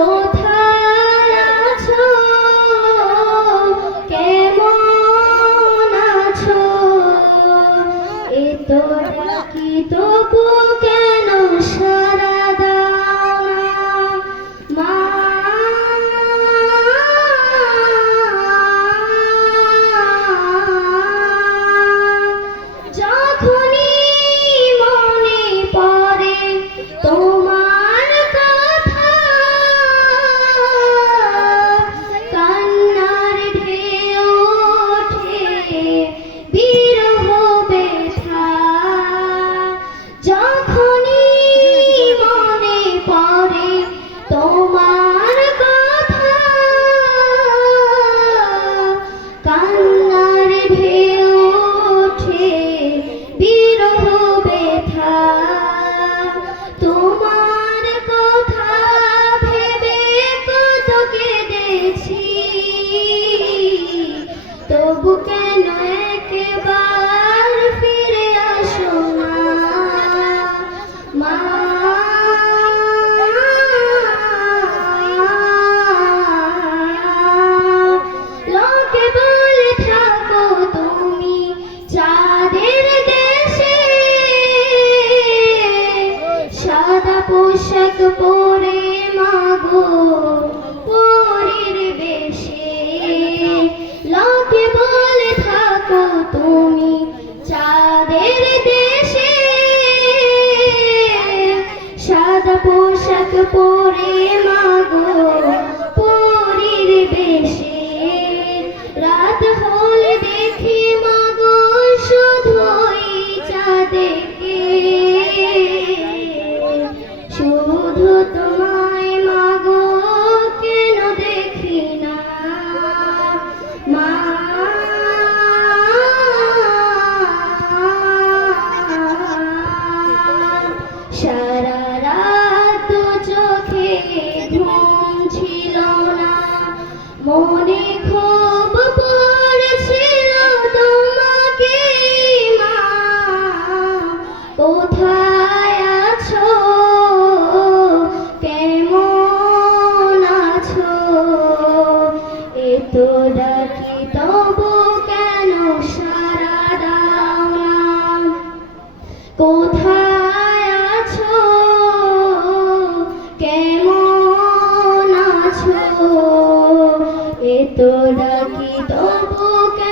কোথায় আছো, কেমন আছো, এত ডাকি তবু কেন সাড়া দাও না মা। যখনই মনে পড়ে তোমার কথা, কান্নার ঢেউ ওঠে বিরহ ব্যথা। যখনই মনে পড়ে তোমার কথা, কান্নার ঢেউ ওঠে বিরহ ব্যথা। তোমার কথা ভেবে কত কেঁদেছি, তবু কেন একবার ফিরে আসো না মা। লোকে বলে থাকো তুমি চাঁদের দেশে, সাদা পোশাক পরে মাগো পরীর বেশে। লোকে বলে থাকো তুমি চাঁদের দেশে, সাদা পোশাক পরে মাগো পরীর বেশে। রাত হলে দেখি মাগো শুধু ওই চাঁদকে, শুধু তোমায় মাগো কেন দেখি না মা। সারা রাত দু চোখে ঘুম ছিল না, মনে খুব পড়ছিল তোমাকে মা। কোথায় আছো, কেমন আছো, এত ডাকি তবু কেন সাড়া দাও না। কোথায় আছো, কেমন আছো, এত ডাকি তবু কেন